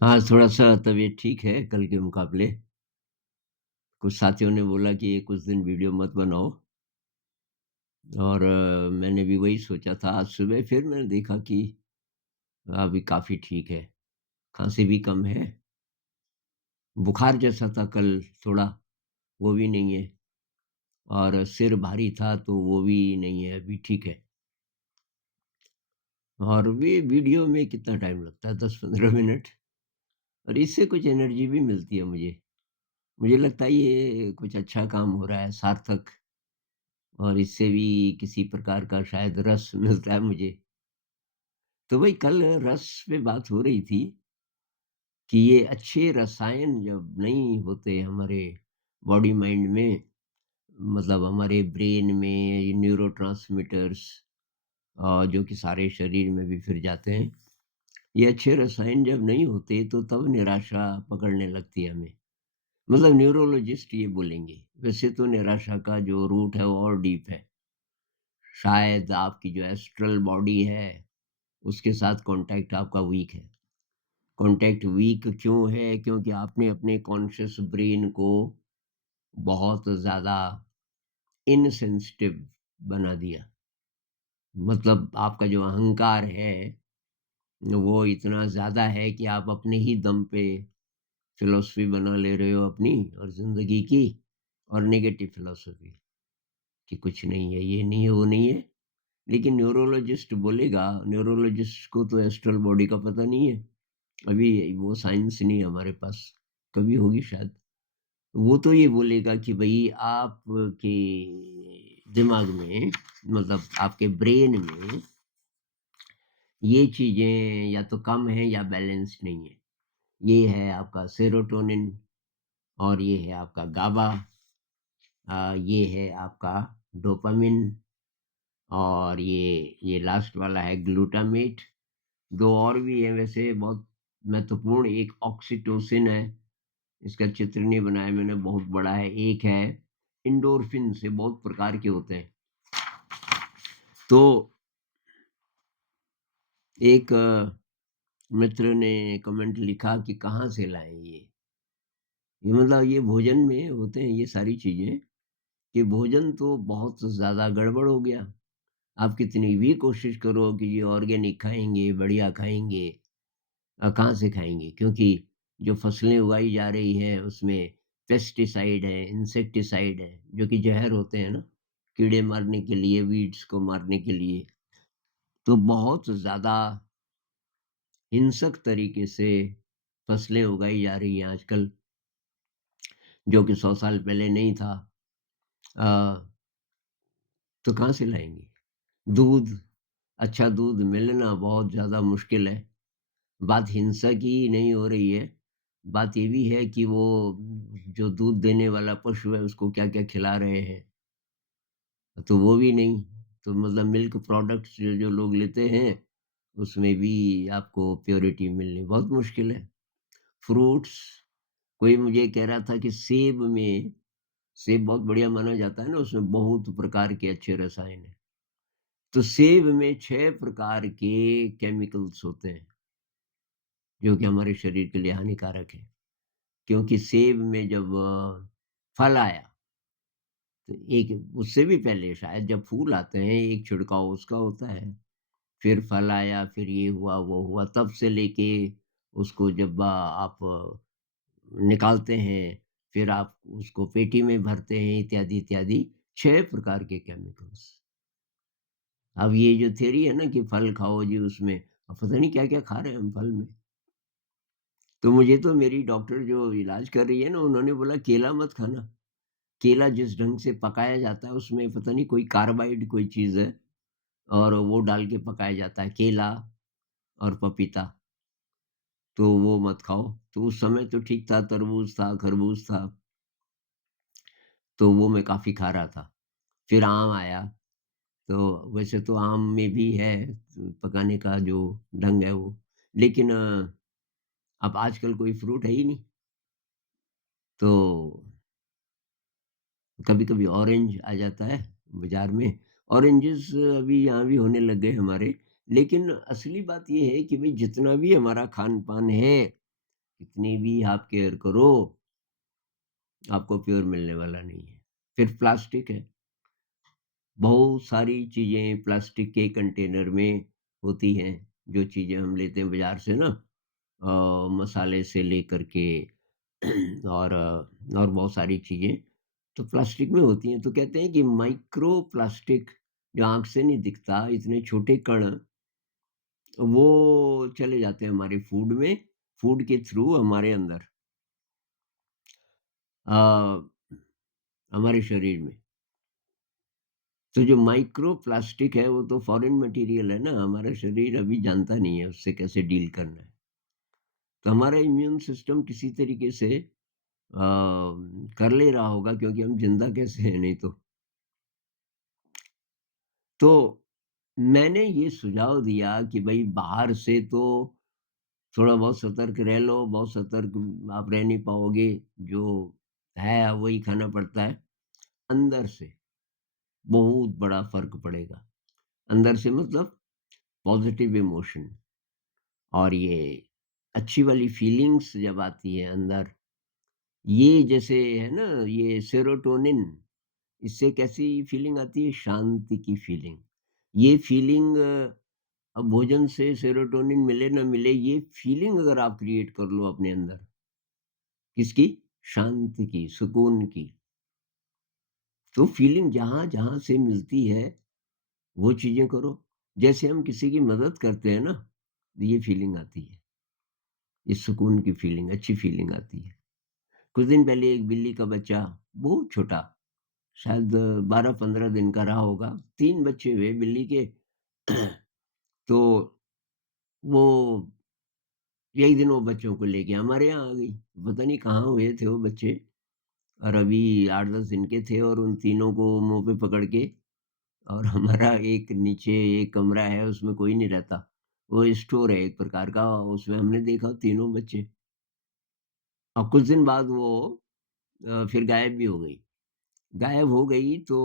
हाँ, थोड़ा-सा तबीयत ठीक है कल के मुकाबले। कुछ साथियों ने बोला कि ये कुछ दिन वीडियो मत बनाओ और मैंने भी वही सोचा था। आज सुबह फिर मैंने देखा कि अभी काफ़ी ठीक है, खाँसी भी कम है, बुखार जैसा था कल थोड़ा, वो भी नहीं है और सिर भारी था तो वो भी नहीं है, अभी ठीक है। और वे वीडियो में कितना टाइम लगता है 10-15 मिनट और इससे कुछ एनर्जी भी मिलती है मुझे। मुझे लगता है ये कुछ अच्छा काम हो रहा है, सार्थक और इससे भी किसी प्रकार का शायद रस मिलता है मुझे। तो वही कल रस पे बात हो रही थी कि ये अच्छे रसायन जब नहीं होते हमारे बॉडी माइंड में, मतलब हमारे ब्रेन में ये न्यूरोट्रांसमीटर्स जो कि सारे शरीर में भी फिर जाते हैं। ये अच्छे रसायन जब नहीं होते तो तब निराशा पकड़ने लगती है हमें। मतलब न्यूरोलॉजिस्ट ये बोलेंगे। वैसे तो निराशा का जो रूट है वो और डीप है। शायद आपकी जो एस्ट्रल बॉडी है उसके साथ कॉन्टैक्ट आपका वीक है। कॉन्टैक्ट वीक क्यों है? क्योंकि आपने अपने कॉन्शियस ब्रेन को बहुत ज़्यादा इनसेंसिटिव बना दिया। मतलब आपका जो अहंकार है, वो इतना ज़्यादा है कि आप अपने ही दम पे फ़िलॉसफ़ी बना ले रहे हो अपनी और ज़िंदगी की और नेगेटिव फ़िलॉसफ़ी कि कुछ नहीं है, ये नहीं है, वो नहीं है। लेकिन न्यूरोलॉजिस्ट बोलेगा, न्यूरोलॉजिस्ट को तो एस्ट्रल बॉडी का पता नहीं है। अभी वो साइंस नहीं है हमारे पास, कभी होगी शायद। वो तो ये बोलेगा कि भई आपके दिमाग में, मतलब आपके ब्रेन में ये चीज़ें या तो कम हैं या बैलेंस्ड नहीं है। ये है आपका सेरोटोनिन और ये है आपका गाबा, ये है आपका डोपामिन और ये लास्ट वाला है ग्लूटामेट। 2 और भी हैं वैसे बहुत महत्वपूर्ण, एक ऑक्सीटोसिन है। इसका चित्र नहीं बनाया मैंने, बहुत बड़ा है। एक है एंडोर्फिन्स, ये बहुत प्रकार के होते हैं। तो एक मित्र ने कमेंट लिखा कि कहाँ से लाएँ ये? ये मतलब ये भोजन में होते हैं ये सारी चीज़ें, कि भोजन तो बहुत ज़्यादा गड़बड़ हो गया। आप कितनी भी कोशिश करो कि ये ऑर्गेनिक खाएँगे, बढ़िया खाएँगे, कहाँ से खाएँगे? क्योंकि जो फसलें उगाई जा रही हैं उसमें पेस्टिसाइड है, इंसेक्टिसाइड है, जो कि ज़हर होते हैं ना, कीड़े मारने के लिए, वीड्स को मारने के लिए। तो बहुत ज़्यादा हिंसक तरीके से फसलें उगाई जा रही हैं आजकल, जो कि 100 साल पहले नहीं था। अ, तो कहाँ से लाएँगे? दूध, अच्छा दूध मिलना बहुत ज़्यादा मुश्किल है। बात हिंसा की नहीं हो रही है, बात ये भी है कि वो जो दूध देने वाला पशु है उसको क्या-क्या खिला रहे हैं, तो वो भी नहीं। तो मतलब मिल्क प्रोडक्ट्स जो-जो लोग लेते हैं, उसमें भी आपको प्योरिटी मिलनी बहुत मुश्किल है। फ्रूट्स, कोई मुझे कह रहा था कि सेब बहुत बढ़िया माना जाता है ना, उसमें बहुत प्रकार के अच्छे रसायन हैं। तो सेब में 6 प्रकार के केमिकल्स होते हैं, जो कि हमारे शरीर के लिए हानिकारक है। क्योंकि सेब में जब फल आया, तो एक उससे भी पहले शायद जब फूल आते हैं, एक छिड़काव उसका होता है। फिर फल आया, फिर ये हुआ, वो हुआ, तब से लेके उसको जब आप निकालते हैं, फिर आप उसको पेटी में भरते हैं, इत्यादि, इत्यादि, 6 प्रकार के केमिकल्स। अब ये जो थियरी है ना कि फल खाओ जी उसमें, अब पता नहीं क्या-क्या खा रहे हैं हम फल में। तो मुझे तो मेरी डॉक्टर जो इलाज कर रही है ना, उन्होंने बोला केला मत खाना। केला जिस ढंग से पकाया जाता है उसमें पता नहीं कोई कार्बाइड कोई चीज़ है और वो डाल के पकाया जाता है, केला और पपीता, तो वो मत खाओ। तो उस समय तो ठीक था, तरबूज था, खरबूज था, तो वो मैं काफ़ी खा रहा था। फिर आम आया, तो वैसे तो आम में भी है पकाने का जो ढंग है वो, लेकिन अब आजकल कोई फ्रूट है ही नहीं। तो कभी-कभी ऑरेंज आ जाता है बाज़ार में, ऑरेंजेस अभी यहाँ भी होने लग गए हमारे। लेकिन असली बात ये है कि भई जितना भी हमारा खान-पान है, कितनी भी आप केयर करो, आपको प्योर मिलने वाला नहीं है। फिर प्लास्टिक है, बहुत सारी चीज़ें प्लास्टिक के कंटेनर में होती हैं, जो चीज़ें हम लेते हैं बाज़ार से ना मसाले से लेकर के और बहुत सारी चीज़ें तो प्लास्टिक में होती हैं। तो कहते हैं कि माइक्रो प्लास्टिक जो आँख से नहीं दिखता, इतने छोटे कण वो चले जाते हैं हमारे फूड में, फूड के थ्रू हमारे अंदर अ, हमारे शरीर में। तो जो माइक्रो प्लास्टिक है वो तो फॉरेन मटेरियल है ना, हमारा शरीर अभी जानता नहीं है उससे कैसे डील करना है। तो हमारा इम्यून सिस्टम किसी तरीके से कर ले रहा होगा क्योंकि हम ज़िंदा कैसे हैं नहीं तो। तो मैंने ये सुझाव दिया कि भई बाहर से तो थोड़ा बहुत सतर्क रह लो, बहुत सतर्क आप रह नहीं पाओगे, जो है वही खाना पड़ता है। अंदर से बहुत बड़ा फ़र्क पड़ेगा। अंदर से मतलब पॉज़िटिव इमोशन और ये अच्छी वाली फीलिंग्स जब आती है अंदर, ये जैसे है ना ये सेरोटोनिन इससे कैसी फीलिंग आती है? शांति की फीलिंग। ये फीलिंग अब भोजन से सेरोटोनिन मिले ना मिले, ये फीलिंग अगर आप क्रिएट कर लो अपने अंदर, किसकी? शांति की, सुकून की। तो फीलिंग जहाँ-जहाँ से मिलती है, वो चीज़ें करो। जैसे हम किसी की मदद करते हैं ना, तो ये फीलिंग आती है। ये सुकून की फीलिंग, अच्छी फीलिंग आती है। कुछ दिन पहले एक बिल्ली का बच्चा, बहुत छोटा, शायद 12-15 दिन का रहा होगा, 3 बच्चे हुए बिल्ली के। तो वो एक दिन वो बच्चों को लेके हमारे यहाँ आ गई। पता नहीं कहाँ हुए थे वो बच्चे और अभी 8-10 दिन के थे और उन तीनों को मुँह पे पकड़ के और हमारा एक नीचे एक कमरा है उसमें कोई नहीं रहता। वो स्टोर है एक प्रकार का उसमें हमने देखा तीनों बच्चे और कुछ दिन बाद वो फिर गायब भी हो गई। गायब हो गई तो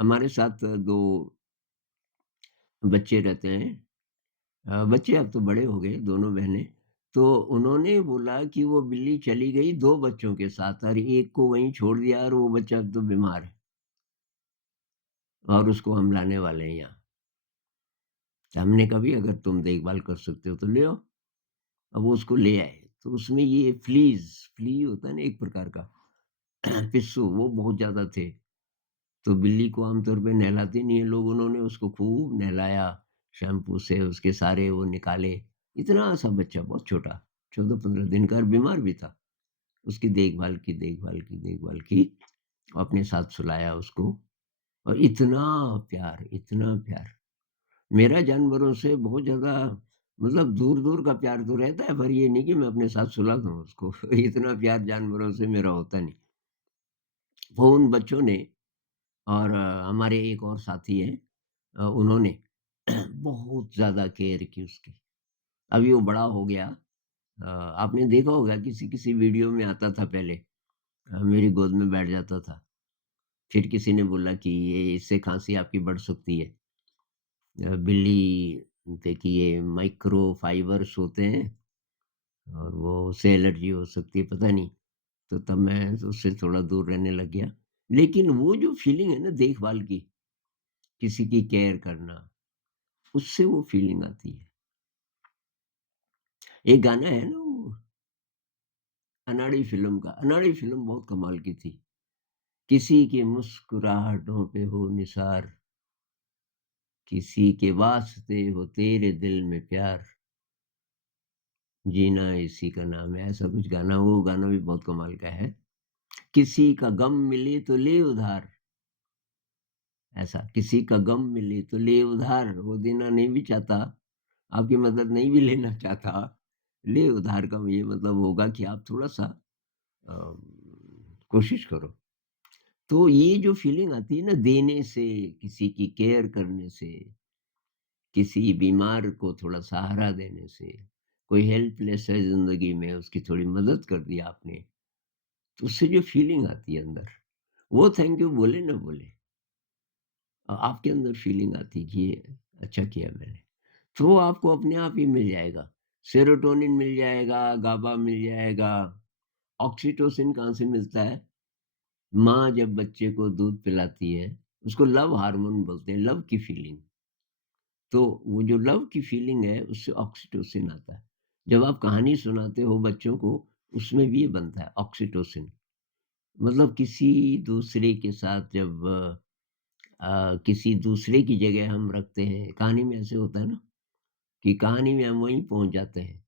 हमारे साथ 2 बच्चे रहते हैं। बच्चे अब तो बड़े हो गए दोनों बहनें। तो उन्होंने बोला कि वो बिल्ली चली गई 2 बच्चों के साथ और एक को वहीं छोड़ दिया और वो बच्चा अब तो बीमार है और उसको हम लाने वाले हैं यहाँ। तो हमने कहा भई अगर तुम देखभाल कर सकते हो तो ले आओ। अब वो उसको ले आए। तो उसमें ये फ्ली होता है ना एक प्रकार का पिस्सू वो बहुत ज़्यादा थे। तो बिल्ली को आमतौर पे नहलाते नहीं हैं लोग, उन्होंने उसको खूब नहलाया, शैम्पू से उसके सारे वो निकाले। इतना सा बच्चा बहुत छोटा, 14-15 दिन का और बीमार भी था। उसकी देखभाल की, अपने साथ सुलाया उसको और इतना प्यार। मेरा जानवरों से बहुत ज़्यादा मतलब दूर-दूर का प्यार तो रहता है, पर ये नहीं कि मैं अपने साथ सुला दूँ उसको। इतना प्यार जानवरों से मेरा होता नहीं। वो उन बच्चों ने और हमारे एक और साथी हैं उन्होंने बहुत ज़्यादा केयर की उसकी। अभी वो बड़ा हो गया आपने देखा होगा किसी-किसी वीडियो में आता था पहले मेरी गोद में बैठ जाता था। फिर किसी ने बोला कि ये इससे खाँसी आपकी बढ़ सकती है। बिल्ली देखिए माइक्रो फाइबर्स होते हैं और वो उससे एलर्जी हो सकती है, पता नहीं। तो तब मैं उससे थोड़ा दूर रहने लग गया। लेकिन वो जो फीलिंग है ना देखभाल की, किसी की केयर करना, उससे वो फीलिंग आती है। एक गाना है ना वो अनाड़ी फ़िल्म का, अनाड़ी फ़िल्म बहुत कमाल की थी। किसी की मुस्कुराहटों पे हो निसार, किसी के वास्ते हो तेरे दिल में प्यार, जीना इसी का नाम है, ऐसा कुछ गाना वो गाना भी बहुत कमाल का है। किसी का गम मिले तो ले उधार, ऐसा किसी का गम मिले तो ले उधार, वो देना नहीं भी चाहता, आपकी मदद नहीं भी लेना चाहता, ले उधार का ये मतलब होगा कि आप थोड़ा-सा अ, कोशिश करो। तो ये जो फीलिंग आती है ना देने से, किसी की केयर करने से, किसी बीमार को थोड़ा सहारा देने से, कोई हेल्पलेस है ज़िंदगी में, उसकी थोड़ी मदद कर दी आपने, तो उससे जो फीलिंग आती है अंदर, वो थैंक यू बोले ना बोले आपके अंदर फीलिंग आती है कि ये अच्छा किया मैंने, तो वो आपको अपने आप ही मिल जाएगा। सेरोटोनिन मिल जाएगा, गाबा मिल जाएगा। ऑक्सीटोसिन कहाँ से मिलता है? माँ जब बच्चे को दूध पिलाती है, उसको लव हार्मोन बोलते हैं, लव की फीलिंग। तो वो जो लव की फीलिंग है, उससे ऑक्सीटोसिन आता है। जब आप कहानी सुनाते हो बच्चों को, उसमें भी ये बनता है ऑक्सीटोसिन। मतलब किसी दूसरे के साथ जब किसी दूसरे की जगह हम रखते हैं, कहानी में ऐसे होता है ना कि कहानी में हम वहीं पहुँच जाते हैं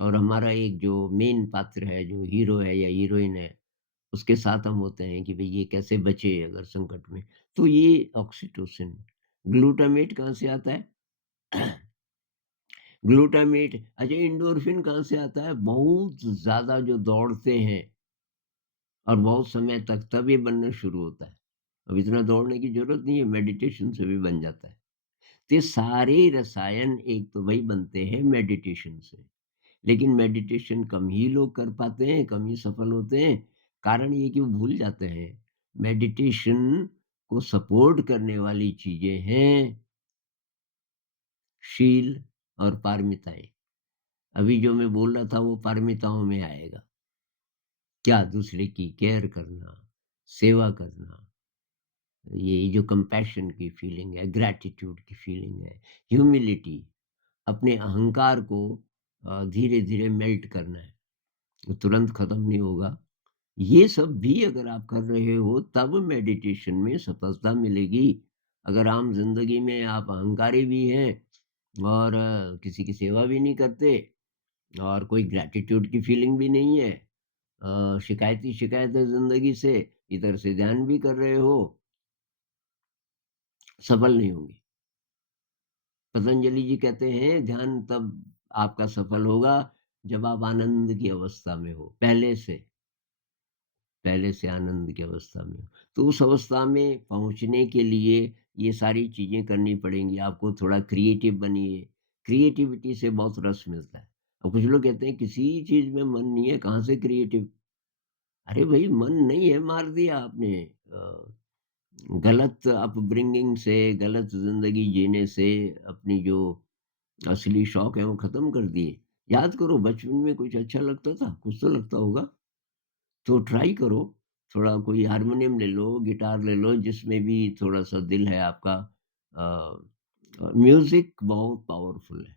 और हमारा एक जो मेन पात्र है, जो हीरो है या हीरोइन है, उसके साथ हम होते हैं कि भई ये कैसे बचे अगर संकट में। तो ये ऑक्सीटोसिन। ग्लूटामेट कहाँ से आता है? ग्लूटामेट अच्छा एंडोर्फिन कहाँ से आता है? बहुत ज़्यादा जो दौड़ते हैं और बहुत समय तक तब ये बनना शुरू होता है। अब इतना दौड़ने की ज़रूरत नहीं है, मेडिटेशन से भी बन जाता है। तो ये सारे रसायन एक तो वही बनते हैं मेडिटेशन से। लेकिन मेडिटेशन कम ही लोग कर पाते हैं, कम ही सफल होते हैं। कारण ये कि वो भूल जाते हैं। मेडिटेशन को सपोर्ट करने वाली चीज़ें हैं शील और पारमिताएँ। अभी जो मैं बोल रहा था वो पारमिताओं में आएगा। क्या दूसरे की केयर करना, सेवा करना, ये जो कंपैशन की फीलिंग है, ग्रैटिट्यूड की फीलिंग है, ह्यूमिलिटी, अपने अहंकार को धीरे-धीरे मेल्ट करना है, वो तुरंत खत्म नहीं होगा। ये सब भी अगर आप कर रहे हो तब मेडिटेशन में सफलता मिलेगी। अगर आम ज़िंदगी में आप अहंकारी भी हैं और किसी की सेवा भी नहीं करते और कोई ग्रैटिट्यूड की फीलिंग भी नहीं है, शिकायत ही शिकायत है ज़िंदगी से, इधर से ध्यान भी कर रहे हो, सफल नहीं होंगे। पतंजलि जी कहते हैं ध्यान तब आपका सफल होगा जब आप आनंद की अवस्था में हो, पहले से आनंद की अवस्था में हो। तो उस अवस्था में पहुँचने के लिए ये सारी चीज़ें करनी पड़ेंगी। आपको थोड़ा क्रिएटिव बनिए, क्रिएटिविटी से बहुत रस मिलता है। अब कुछ लोग कहते हैं किसी चीज़ में मन नहीं है, कहाँ से क्रिएटिव? अरे भई मन नहीं है, मार दिया आपने। गलत अपब्रिंगिंग से, गलत ज़िंदगी जीने से अपनी जो असली शौक है वो ख़त्म कर दिए। याद करो बचपन में कुछ अच्छा लगता था? कुछ तो लगता होगा। तो ट्राई करो, थोड़ा कोई हारमोनियम ले लो, गिटार ले लो जिसमें भी थोड़ा-सा दिल है आपका। म्यूज़िक बहुत पावरफुल है।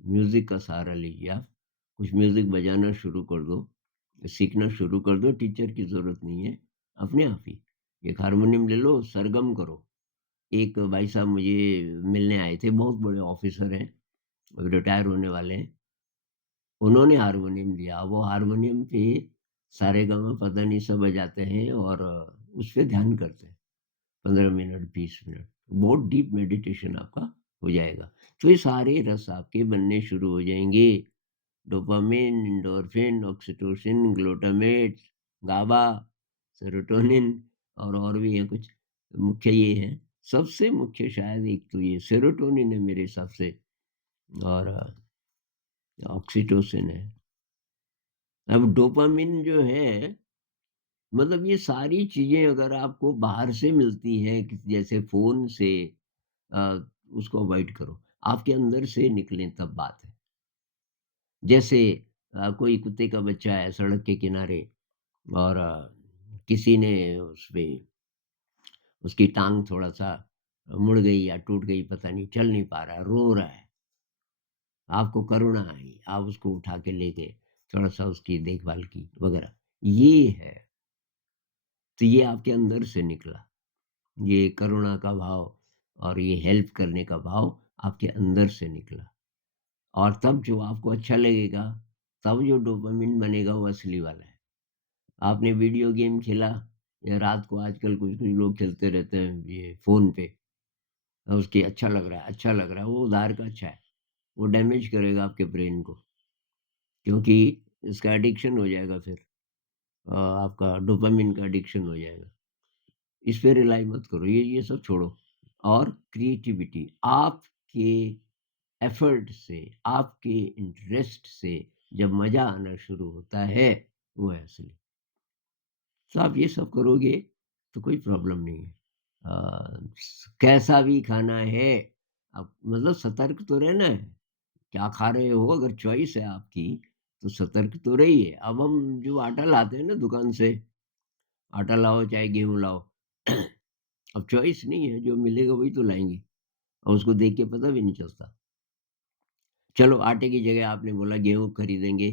म्यूज़िक का सहारा लीजिए आप। कुछ म्यूज़िक बजाना शुरू कर दो, सीखना शुरू कर दो, टीचर की ज़रूरत नहीं है, अपने आप ही। एक हारमोनियम ले लो, सरगम करो। एक भाई साहब मुझे मिलने आए थे, बहुत बड़े ऑफ़िसर हैं, अब रिटायर होने वाले हैं। उन्होंने हारमोनियम लिया, वो हारमोनियम पे सारेगामापधानीसा बजाते हैं और उस पे ध्यान करते हैं, 15 मिनट, 20 मिनट। बहुत डीप मेडिटेशन आपका हो जाएगा। तो ये सारे रस आपके बनने शुरू हो जाएँगे। डोपामाइन, एंडोर्फिन, ऑक्सीटोसिन, ग्लूटामेट, गाबा, सेरोटोनिन और भी हैं कुछ। मुख्य ये हैं। सबसे मुख्य शायद एक तो ये सेरोटोनिन है मेरे हिसाब से और ऑक्सीटोसिन है। अब डोपामाइन जो है मतलब ये सारी चीज़ें अगर आपको बाहर से मिलती हैं कि जैसे फ़ोन से अ, उसको अवॉइड करो। आपके अंदर से निकलें तब बात है। जैसे कोई कुत्ते का बच्चा है सड़क के किनारे और किसी ने उसपे उसकी टाँग थोड़ा-सा मुड़ गई या टूट गई पता नहीं, चल नहीं पा रहा है, रो रहा है। आपको करुणा आई, आप उसको उठा के ले गए, थोड़ा-सा उसकी देखभाल की वगैरह। ये है, तो ये आपके अंदर से निकला। ये करुणा का भाव और ये हेल्प करने का भाव आपके अंदर से निकला और तब जो आपको अच्छा लगेगा, तब जो डोपामाइन बनेगा वो असली वाला है। आपने वीडियो गेम खेला या रात को आजकल कुछ-कुछ लोग खेलते रहते हैं ये फ़ोन पे उसकी अच्छा लग रहा है, वो उधार का अच्छा है। वो डैमेज करेगा आपके ब्रेन को क्योंकि इसका एडिक्शन हो जाएगा फिर आपका डोपामाइन का एडिक्शन हो जाएगा। इस पे रिलाई मत करो, ये सब छोड़ो और क्रिएटिविटी आपके एफर्ट से, आपके इंटरेस्ट से जब मज़ा आना शुरू होता है, वो है असली। तो आप ये सब करोगे तो कोई प्रॉब्लम नहीं है। कैसा भी खाना है, अब मतलब सतर्क तो रहना है। क्या खा रहे हो? अगर चॉइस है आपकी, तो सतर्क तो रहिए। अब हम जो आटा लाते हैं ना दुकान से, आटा लाओ चाहे गेहूँ लाओ, अब चॉइस नहीं है, जो मिलेगा वही तो लाएँगे और उसको देख के पता भी नहीं चलता। चलो आटे की जगह आपने बोला गेहूँ खरीदेंगे,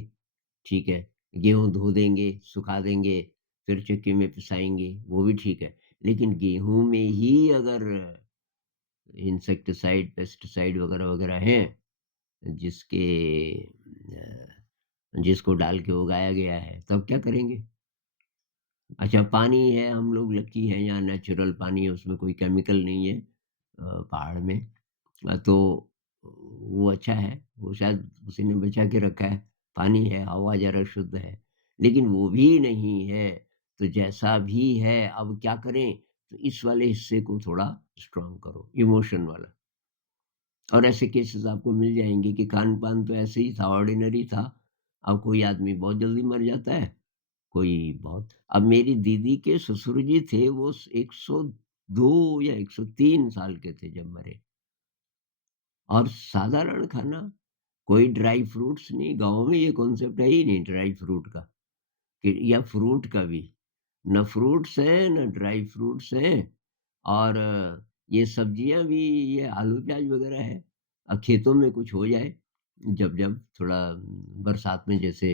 ठीक है। गेहूँ धो देंगे, सुखा देंगे, फिर चक्की में पिसाएँगे, वो भी ठीक है। लेकिन गेहूँ में ही अगर इंसेक्टिसाइड, पेस्टिसाइड वगैरह-वगैरह हैं, जिसके जिसको डाल के उगाया गया है, तब क्या करेंगे? अच्छा पानी है, हम लोग लकी हैं यहाँ नेचुरल पानी है, उसमें कोई केमिकल नहीं है पहाड़ में। तो वो अच्छा है, वो शायद उसी ने बचा के रखा है। पानी है, हवा ज़रा शुद्ध है, लेकिन वो भी नहीं है, तो जैसा भी है अब क्या करें? तो इस वाले हिस्से को थोड़ा स्ट्रॉन्ग करो, इमोशन वाला। और ऐसे केसेस आपको मिल जाएँगे कि खान-पान तो ऐसे ही था, ऑर्डिनरी था। अब कोई आदमी बहुत जल्दी मर जाता है, कोई बहुत अब मेरी दीदी के ससुर जी थे, वो 102 या 103 साल के थे जब मरे। और साधारण खाना, कोई ड्राई फ्रूट्स नहीं, गाँव में ये कॉन्सेप्ट है ही नहीं ड्राई फ्रूट का कि या फ्रूट का भी। ना फ्रूट्स हैं, ना ड्राई फ्रूट्स हैं और ये सब्जियाँ भी ये आलू-प्याज़ वग़ैरह है। खेतों में कुछ हो जाए, जब-जब थोड़ा बरसात में जैसे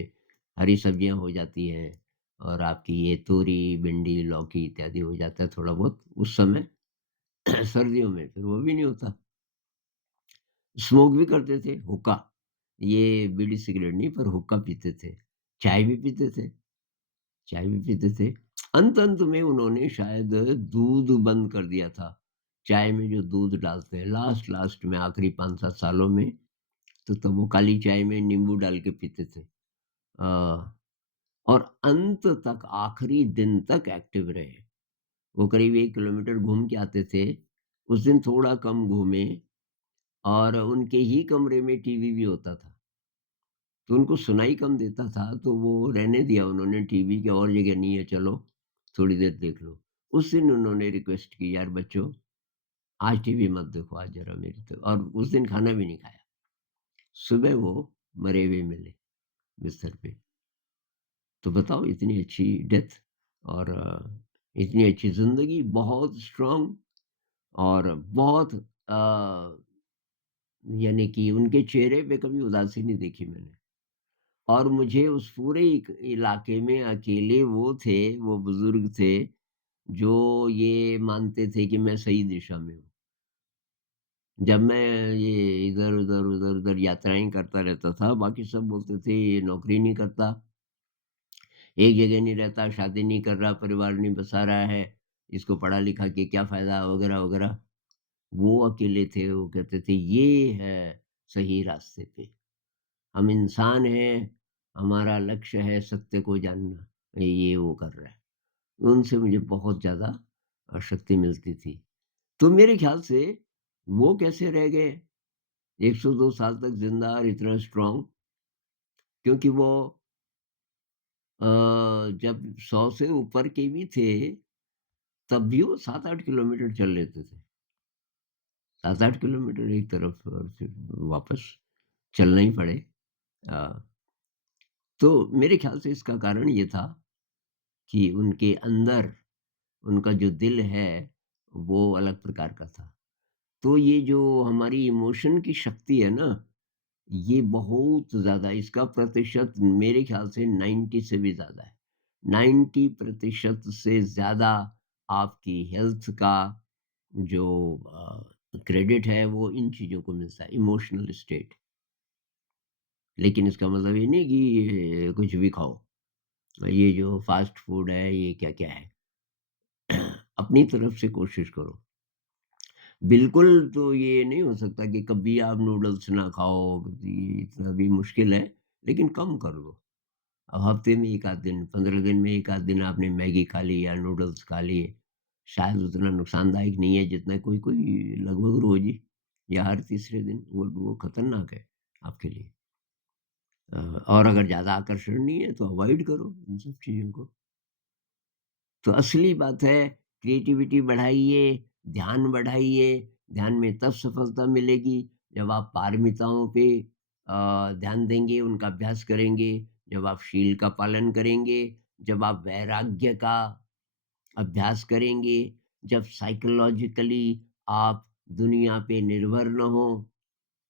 हरी सब्जियाँ हो जाती हैं और आपकी ये तोरी, भिंडी, लौकी इत्यादि हो जाता है थोड़ा बहुत उस समय सर्दियों में फिर वो भी नहीं होता। स्मोक भी करते थे, हुक्का। ये बीड़ी सिगरेट नहीं पर हुक्का पीते थे। चाय भी पीते थे, चाय भी पीते थे। अंत-अंत में उन्होंने शायद दूध बंद कर दिया था। चाय में जो दूध डालते हैं लास्ट-लास्ट में आखिरी 5-7 सालों में, तो तब वो काली चाय में नींबू डाल के पीते थे। अ, और अंत तक आखिरी दिन तक एक्टिव रहे। वो करीब 1 किलोमीटर घूम के आते थे। उस दिन थोड़ा कम घूमे और उनके ही कमरे में टीवी भी होता था। तो उनको सुनाई कम देता था, तो वो रहने दिया उन्होंने टीवी के और जगह नहीं है चलो, थोड़ी देर देख लो। उस दिन उन्होंने रिक्वेस्ट की यार बच्चों, आज टीवी मत देखो आज ज़रा मेरी तो और उस दिन खाना भी नहीं खाया। सुबह वो मरे हुए मिले बिस्तर पे। तो बताओ इतनी अच्छी डेथ और इतनी अच्छी ज़िंदगी, बहुत स्ट्रॉन्ग और बहुत यानी कि उनके चेहरे पे कभी उदासी नहीं देखी मैंने। और मुझे उस पूरे इलाके में अकेले वो थे, वो बुज़ुर्ग थे, जो ये मानते थे कि मैं सही दिशा में हूँ। जब मैं ये इधर-उधर, उधर-उधर यात्राएँ करता रहता था, बाकी सब बोलते थे ये नौकरी नहीं करता, एक जगह नहीं रहता, शादी नहीं कर रहा, परिवार नहीं बसा रहा है, इसको पढ़ा-लिखा के क्या फ़ायदा वग़ैरह-वग़ैरह। वो अकेले थे, वो कहते थे ये है सही रास्ते पे। हम इंसान हैं, हमारा लक्ष्य है सत्य को जानना, ये वो कर रहा है। उनसे मुझे बहुत ज़्यादा शक्ति मिलती थी। तो मेरे ख़्याल से वो कैसे रह गए 102 साल तक ज़िंदा और इतना स्ट्रॉन्ग क्योंकि वो जब 100 से ऊपर के भी थे, तब भी वो 7-8 किलोमीटर चल लेते थे। 7-8 किलोमीटर एक तरफ और फिर वापस चलना ही पड़े। अ, तो मेरे ख़्याल से इसका कारण ये था कि उनके अंदर उनका जो दिल है, वो अलग प्रकार का था। तो ये जो हमारी इमोशन की शक्ति है ना, ये बहुत ज़्यादा इसका प्रतिशत मेरे ख़्याल से 90 से भी ज़्यादा है। 90% से ज़्यादा आपकी हेल्थ का जो क्रेडिट है, वो इन चीज़ों को मिलता है, इमोशनल स्टेट। लेकिन इसका मतलब ये नहीं कि ये कुछ भी खाओ। ये जो फ़ास्ट फ़ूड है, ये क्या-क्या है। अपनी तरफ से कोशिश करो। बिल्कुल, तो ये नहीं हो सकता कि कभी आप नूडल्स ना खाओ, ये इतना भी मुश्किल है, लेकिन कम कर लो। अब हफ्ते में 1 आध दिन, 15 दिन में 1 आध दिन आपने मैगी खा ली या नूडल्स खा लिए, शायद उतना नुकसानदायक नहीं है जितना कोई-कोई लगभग रोज़ ही या हर तीसरे दिन, वो खतरनाक है आपके लिए। और अगर ज़्यादा आकर्षण नहीं है तो अवॉइड करो इन सब चीज़ों को। तो असली बात है क्रिएटिविटी बढ़ाइए, ध्यान बढ़ाइए, ध्यान में तब सफलता मिलेगी जब आप पारमिताओं पे ध्यान देंगे, उनका अभ्यास करेंगे, जब आप शील का पालन करेंगे, जब आप वैराग्य का अभ्यास करेंगे, जब साइकोलॉजिकली आप दुनिया पे निर्भर न हो,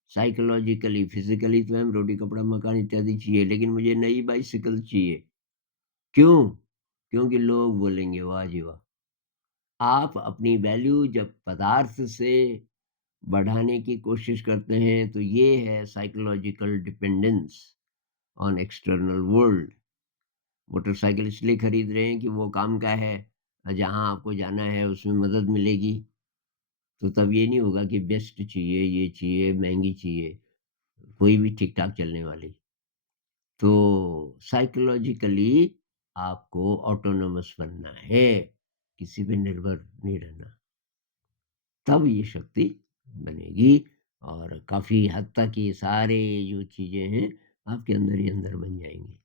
साइकोलॉजिकली, फिज़िकली तो हम रोटी, कपड़ा, मकान इत्यादि चाहिए, लेकिन मुझे नई बाइसिकल चाहिए। क्यों? क्योंकि लोग बोलेंगे वाह जी वाह! आप अपनी वैल्यू जब पदार्थ से बढ़ाने की कोशिश करते हैं, तो ये है psychological dependence on external world. Motorcycle इसलिए खरीद रहे हैं कि वो काम का है, जहाँ आपको जाना है उसमें मदद मिलेगी। तो तब ये नहीं होगा कि बेस्ट चाहिए, ये चाहिए, महँगी चाहिए, कोई भी ठीक-ठाक चलने वाली। तो साइकोलॉजिकली आपको ऑटोनॉमस बनना है, किसी पे निर्भर नहीं रहना। तब ये शक्ति बनेगी और काफ़ी हद तक ये सारे जो चीज़ें हैं, आपके अंदर ही अंदर बन जाएँगी।